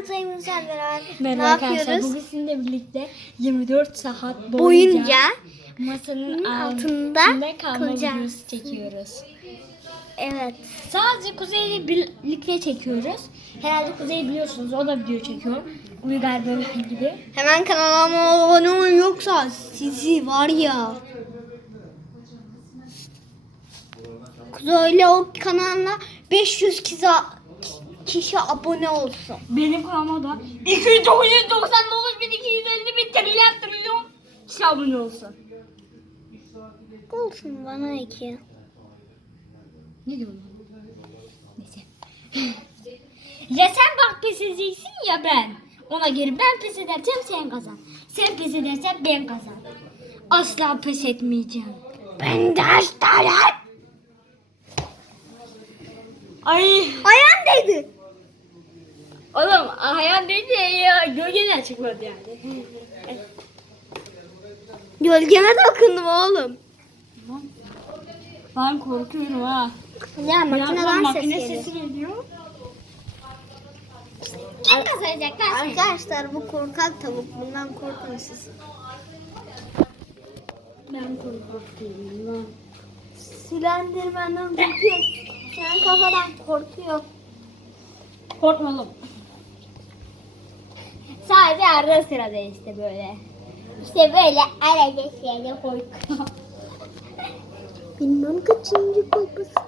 Ben Sayın Ünsal beraber Merhaba ne arkadaşlar. yapıyoruz? Bugün sizinle birlikte 24 saat boyunca, Boyunca masanın altında altında kalma kalacağız. videosu çekiyoruz. Evet. Sadece Kuzey ile birlikte çekiyoruz. Herhalde Kuzey biliyorsunuz o da video çekiyor. Uygar gibi. Hemen kanalıma abone olun yoksa sizi var ya. Kuzey'le o kanalına 500 kişi, kişi abone olsun. Benim kanalıma da 299 bin 250 bin trilyon trilyon kişi abone olsun. Olsun bana iki. Ne diyorsun? Neyse. ya sen bak pes edeceksin ya ben. Ona göre ben pes edersem sen kazan. Sen pes edersen ben kazan. Asla pes etmeyeceğim. Ben de hastalar. Ay Ayağım değdi. Hayal dedi ya gölgeden çıkmadı yani. Gölgeme dokundum oğlum. Ben korkuyorum ha. Ya makineden ses makine geliyor. sesi geliyor. Kim kazanacak Arkadaşlar bu korkak tavuk. Bundan korkun siz. Ben korkuyorum lan. Silendirmenden korkuyor. Sen kafadan korkuyor. Korkma oğlum. Sadece arada sırada işte böyle. İşte böyle arada sırada korkuyorum. Bilmem kaçıncı korkusu.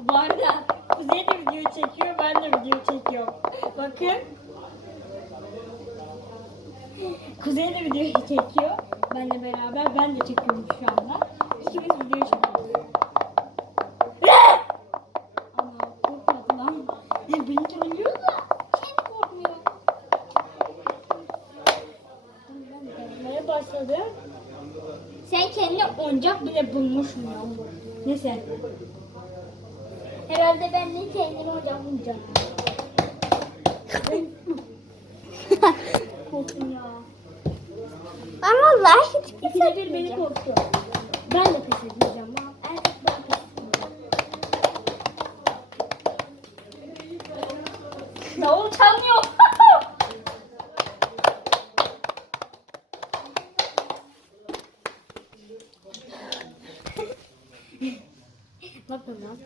Bu arada Kuzey de video çekiyor, ben de video çekiyorum. Bakın. Kuzey de video çekiyor. Benle beraber ben de çekiyorum şu anda. İkimiz video çekiyoruz. Ama korkmadı lan. Beni trollüyor da kendi korkmuyor. Ben de korkmaya başladım. Sen kendine oyuncak bile bulmuşsun ya. Neyse. Herhalde ben de kendime oyuncak bulacağım. Korktum ya. Ben vallahi hiç pes İkide bir beni korkutuyor. Ben de pes edeceğim. Evet ben pes edeceğim. Davul çalmıyor. Bakın lan.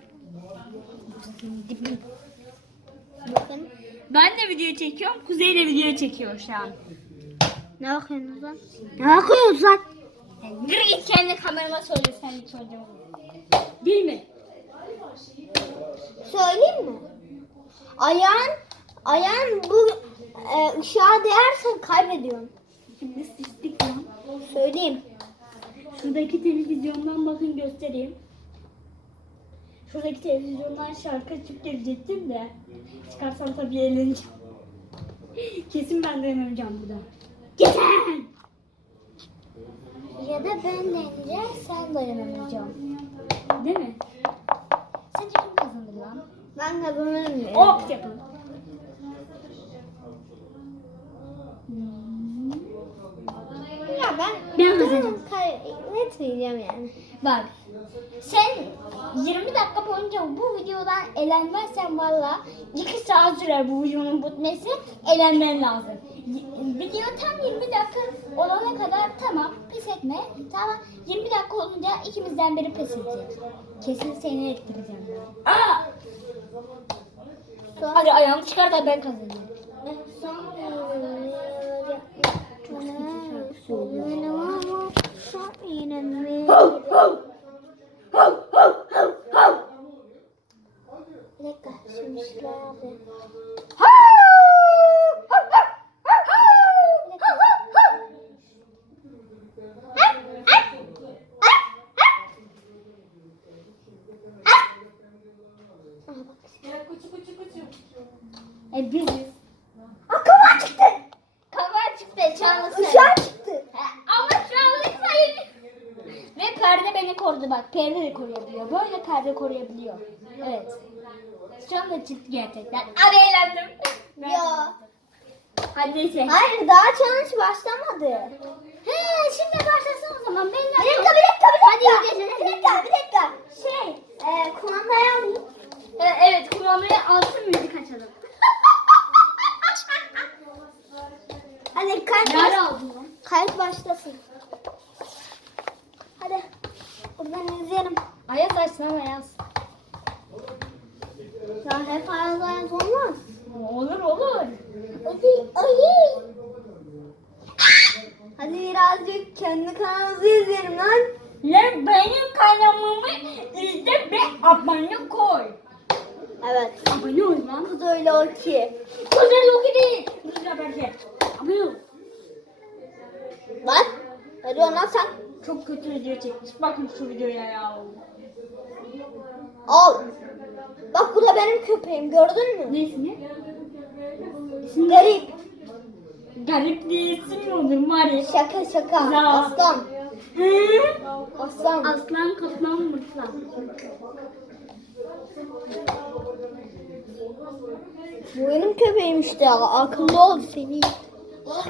Bakın. Ben de video çekiyorum. Kuzey de video çekiyor şu an. Ne bakıyorsunuz lan? Ne bakıyorsunuz lan? Yürü git kendi kamerama söyle sen hiç çocuğum. Değil mi? Söyleyeyim mi? Ayağın, ayağın bu e, ışığa değerse kaybediyorsun. Şimdi sislik lan. Söyleyeyim. Şuradaki televizyondan bakın göstereyim. Şuradaki televizyondan şarkı açıp gelecektim de. Çıkarsam tabii eğleneceğim. Kesin ben dayanamayacağım burada. Geçen! Ya da ben deneyeceğim, sen dayanamayacaksın. Değil mi? Sence kim kazanır lan? Ben kazanırım ya. Hop yapın. Ya ben, Ben kazanacağım. kaybetmeyeceğim yani. Bak sen 20 dakika boyunca bu videodan elenmezsen valla 2 saat sürer bu videonun bitmesi elenmen lazım. Video tam 20 dakika olana kadar tamam pes etme. Tamam 20 dakika olunca ikimizden biri pes edecek. Kesin seni ettireceğim ben. Aa! Son, Hadi ayağını çıkar da ben kazanayım. son Bir E biziz. Aklıma çıktı. Kafa çıktı çağlı Uşağı çıktı. Ama anlık sayın. Ve perde beni korudu bak. Perde de koruyabiliyor. Böyle perde koruyabiliyor. Evet. Şu anda çıktı gerçekten. Hadi eğlendim. Ya. Hadi neyse. Hayır daha challenge başlamadı. He şimdi başlasın o zaman. Ben Bir dakika bir dakika bir dakika. Hadi bir dakika bir dakika. Şey. Ee, kumandayı alayım. e, evet kumandayı alsın müzik açalım. Kayıt başlasın. Hadi. Buradan izleyelim. Ayaz açsana Ayaz. Ya hep ayaz ayaz olmaz. Olur olur. Hadi ayı. Hadi birazcık kendi kanalımızı izleyelim lan. Lan benim kanalımı izle ve abone koy. Evet. Abone ol lan. Bu da öyle o ki. Güzel o belki. Abone ol. Lan. Sen. Çok kötü video çekmiş. Bakın şu videoya ya. Al. Bak bu da benim köpeğim gördün mü? Ne ismi? Garip. Garip bir isim mi olur Mari? Şaka şaka. Ya. Aslan. Hı? Aslan. Aslan kaplan mırtlan. Bu benim köpeğim işte. Akıllı ol seni.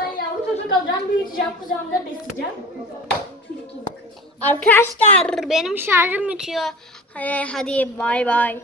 Ben yavru çocuk alacağım, büyüteceğim, kucağımda besleyeceğim. Arkadaşlar benim şarjım bitiyor. Hadi, hadi bay bay.